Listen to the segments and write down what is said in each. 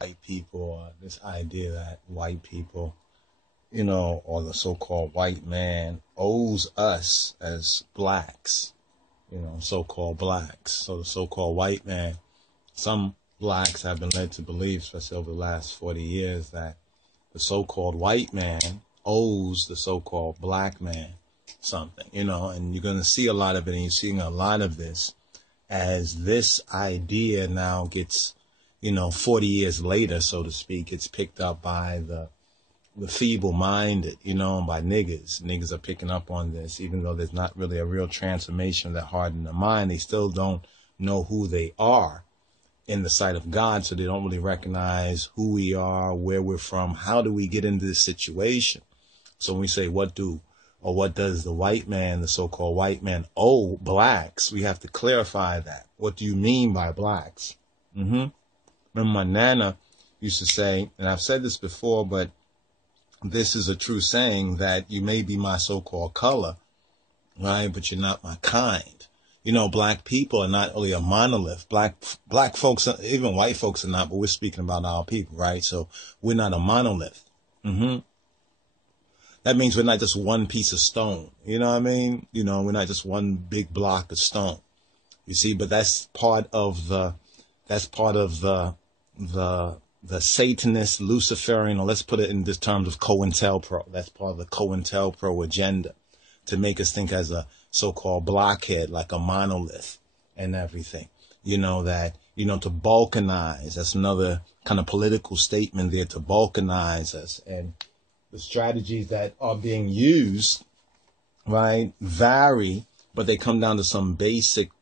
white people, this idea that white people, or the so-called white man owes us as blacks, so-called blacks. So the so-called white man, some blacks have been led to believe, especially over the last 40 years, that the so-called white man owes the so-called black man something, and you're going to see a lot of it, and you're seeing a lot of this as this idea now gets, 40 years later, so to speak, it's picked up by the feeble-minded, by niggas. Niggas are picking up on this, even though there's not really a real transformation of that heart and the mind. They still don't know who they are in the sight of God, so they don't really recognize who we are, where we're from, how do we get into this situation. So when we say what does the white man, the so-called white man, owe blacks, we have to clarify that. What do you mean by blacks? Remember my nana used to say, and I've said this before, but this is a true saying, that you may be my so-called color, right, but you're not my kind. Black people are not only a monolith. Black folks, even white folks are not, but we're speaking about our people, right? So we're not a monolith. That means we're not just one piece of stone. You know what I mean? We're not just one big block of stone. You see, but that's part of the Satanist, Luciferian, or let's put it in this terms of COINTELPRO. That's part of the COINTELPRO agenda, to make us think as a so-called blockhead, like a monolith and everything. To balkanize. That's another kind of political statement there, to balkanize us. And the strategies that are being used, right, vary, but they come down to some basic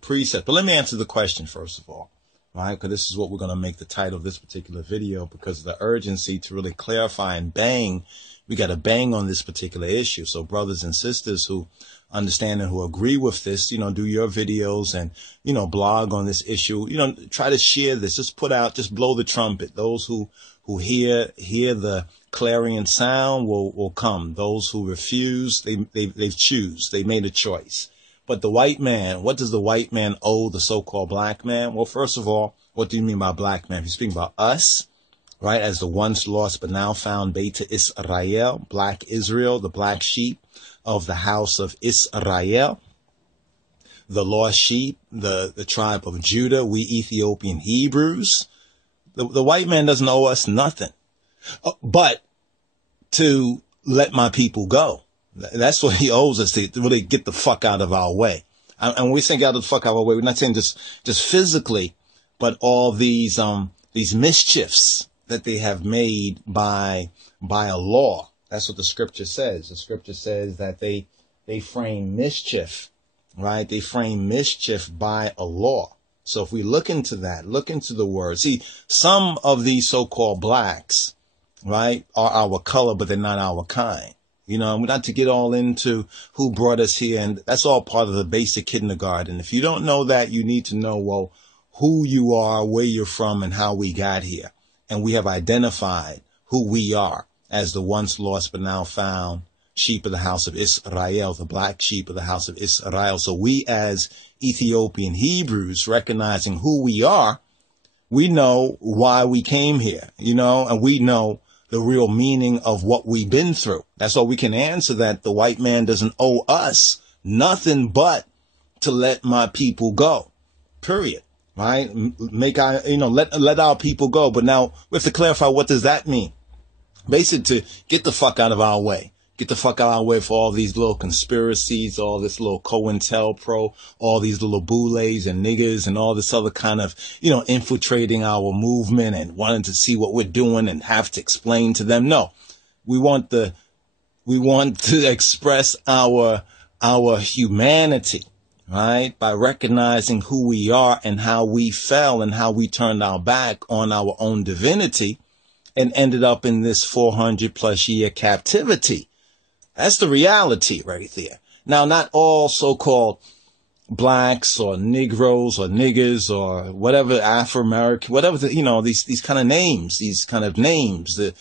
precepts. But let me answer the question first of all, right? Because this is what we're going to make the title of this particular video, because of the urgency to really clarify and bang. We got to bang on this particular issue. So brothers and sisters who understand and who agree with this, do your videos and, blog on this issue, try to share this, just blow the trumpet. Those who hear the clarion sound will come. Those who refuse, they choose. They made a choice. But the white man, what does the white man owe the so-called black man? Well, first of all, what do you mean by black man? If you're speaking about us, right, as the once lost but now found Beta Israel, black Israel, the black sheep of the house of Israel, the lost sheep, the tribe of Judah, we Ethiopian Hebrews. The white man doesn't owe us nothing, but to let my people go. That's what he owes us, to really get the fuck out of our way. And when we say get the fuck out of our way, we're not saying just physically, but all these mischiefs that they have made by a law. That's what the scripture says. The scripture says that they frame mischief, right? They frame mischief by a law. So if we look into that, look into the word, see, some of these so-called blacks, right, are our color, but they're not our kind. We're not to get all into who brought us here, and that's all part of the basic kindergarten. If you don't know that, you need to know, well, who you are, where you're from, and how we got here. And we have identified who we are as the once lost but now found sheep of the house of Israel, the black sheep of the house of Israel. So we as Ethiopian Hebrews, recognizing who we are, we know why we came here, and we know the real meaning of what we've been through. That's all we can answer, that the white man doesn't owe us nothing but to let my people go, period. Right? Let our people go. But now we have to clarify, what does that mean? Basically, to get the fuck out of our way. Get the fuck out of our way for all these little conspiracies, all this little COINTELPRO, all these little boulets and niggers and all this other kind of, infiltrating our movement and wanting to see what we're doing and have to explain to them. No, we want to express our humanity, right? By recognizing who we are and how we fell and how we turned our back on our own divinity and ended up in this 400 plus year captivity. That's the reality right there. Now, not all so-called blacks or Negroes or niggers or whatever, Afro-American, whatever, these kind of names, the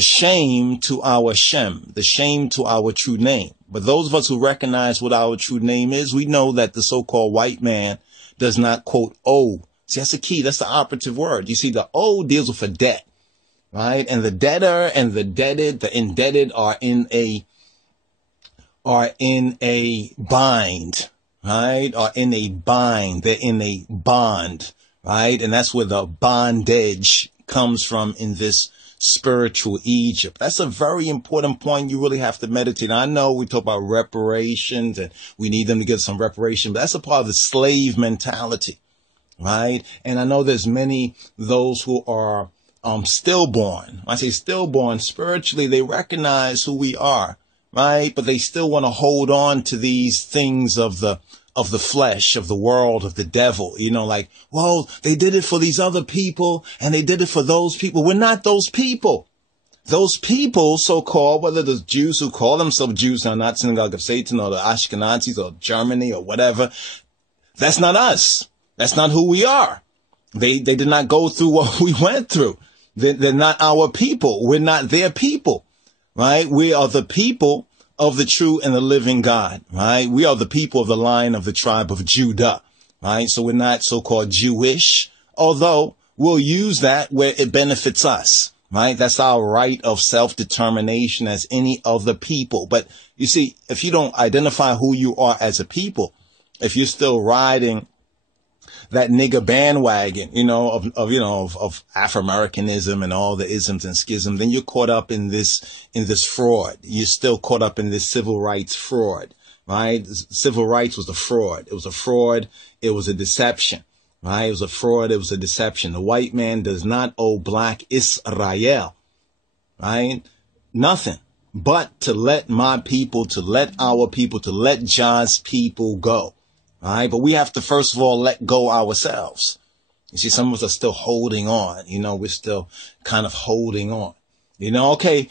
shame to our Shem, the shame to our true name. But those of us who recognize what our true name is, we know that the so-called white man does not, quote, owe See, that's the key. That's the operative word. You see, the O deals with a debt, right? And the debtor and the debted, the indebted are in a bind, right? Are in a bind. They're in a bond, right? And that's where the bondage comes from in this spiritual Egypt. That's a very important point you really have to meditate. I know we talk about reparations and we need them to get some reparation, but that's a part of the slave mentality, right? And I know there's many, those who are stillborn. When I say stillborn, spiritually, they recognize who we are, right? But they still want to hold on to these things of the flesh, of the world, of the devil, like, well, they did it for these other people and they did it for those people. We're not those people. Those people, so-called, whether the Jews who call themselves Jews are not synagogue of Satan or the Ashkenazis or Germany or whatever, that's not us. That's not who we are. They did not go through what we went through. They're not our people. We're not their people, right? We are the people of the true and the living God, right? We are the people of the line of the tribe of Judah, right? So we're not so-called Jewish, although we'll use that where it benefits us, right? That's our right of self-determination as any other people. But you see, if you don't identify who you are as a people, if you're still riding that nigger bandwagon, of Afro-Americanism and all the isms and schisms, then you're caught up in this fraud. You're still caught up in this civil rights fraud, right? Civil rights was a fraud. It was a fraud. It was a deception, right? It was a fraud. It was a deception. The white man does not owe black Israel, right? Nothing but to let my people, to let our people, to let Jah's people go. All right. But we have to, first of all, let go ourselves. You see, some of us are still holding on. We're still kind of holding on. Okay,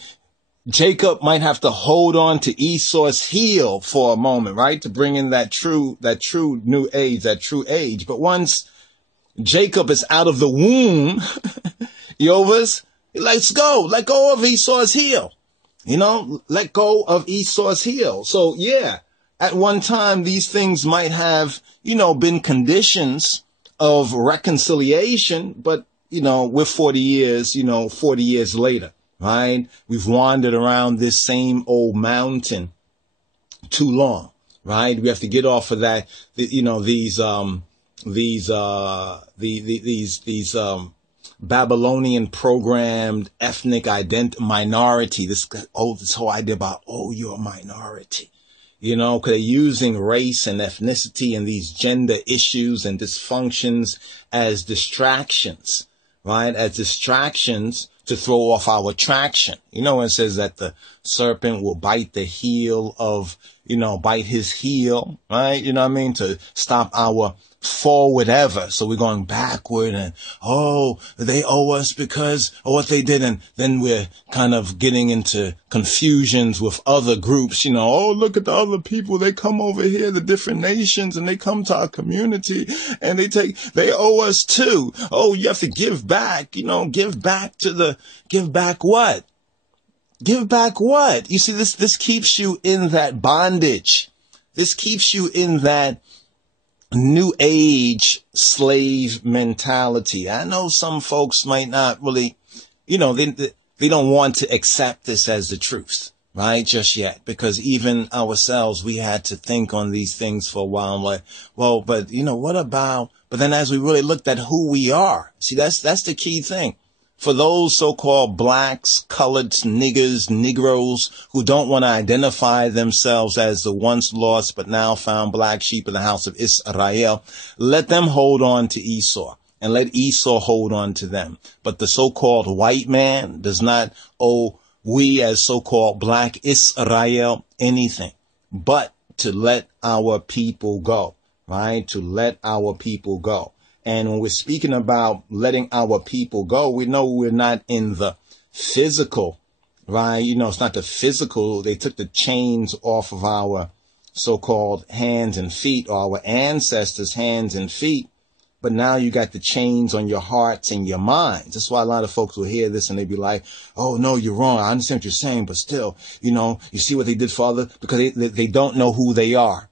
Jacob might have to hold on to Esau's heel for a moment, right? To bring in that true new age, that true age. But once Jacob is out of the womb, Yovas, let go of Esau's heel. Let go of Esau's heel. So yeah. At one time, these things might have, been conditions of reconciliation, but, we're 40 years later, right? We've wandered around this same old mountain too long, right? We have to get off of that, these Babylonian programmed ethnic minority, this whole idea about, you're a minority. Because they're using race and ethnicity and these gender issues and dysfunctions as distractions, right? As distractions to throw off our traction. When it says that the serpent will bite the heel of, bite his heel, right? To stop our forward ever. So we're going backward and, they owe us because of what they did. And then we're kind of getting into confusions with other groups, look at the other people. They come over here, the different nations, and they come to our community and they owe us too. You have to give back, give back what? Give back what? You see, this keeps you in that bondage. This keeps you in that new age slave mentality. I know some folks might not really, they don't want to accept this as the truth, right? Just yet, because even ourselves, we had to think on these things for a while. Like, well, but what about, but then as we really looked at who we are, see, that's the key thing. For those so-called blacks, coloreds, niggers, Negroes who don't want to identify themselves as the once lost but now found black sheep of the house of Israel, let them hold on to Esau and let Esau hold on to them. But the so-called white man does not owe we as so-called black Israel anything but to let our people go, right? To let our people go. And when we're speaking about letting our people go, we know we're not in the physical, right? It's not the physical. They took the chains off of our so-called hands and feet, or our ancestors' hands and feet. But now you got the chains on your hearts and your minds. That's why a lot of folks will hear this and they be like, oh, no, you're wrong. I understand what you're saying, but still, you see what they did for others, because they don't know who they are,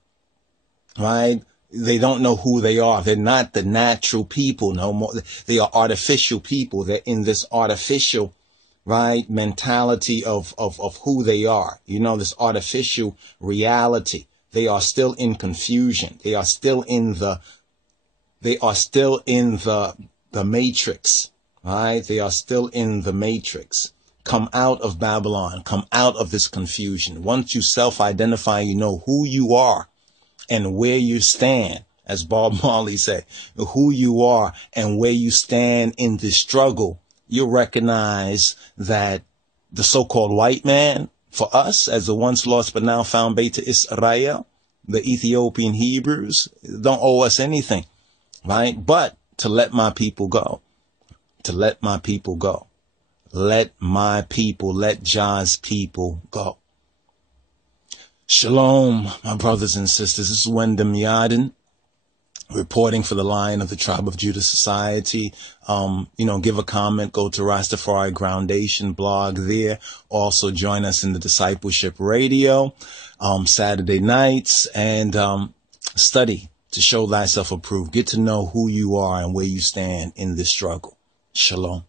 right? They don't know who they are. They're not the natural people no more. They are artificial people. They're in this artificial, right, mentality of who they are. You know, this artificial reality. They are still in confusion. They are still in the matrix, right? They are still in the matrix. Come out of Babylon. Come out of this confusion. Once you self-identify, you know who you are and where you stand, as Bob Marley said, who you are and where you stand in this struggle. You'll recognize that the so-called white man, for us, as the once lost but now found Beta Israel, the Ethiopian Hebrews, don't owe us anything, right? But to let my people go, to let my people go, let my people, let Jah's people go. Shalom, my brothers and sisters. This is Wyndham Yarden, reporting for the Lion of the Tribe of Judah Society. Give a comment, go to RasTafari Groundation blog there. Also join us in the Discipleship Radio, Saturday nights, and study to show thyself approved. Get to know who you are and where you stand in this struggle. Shalom.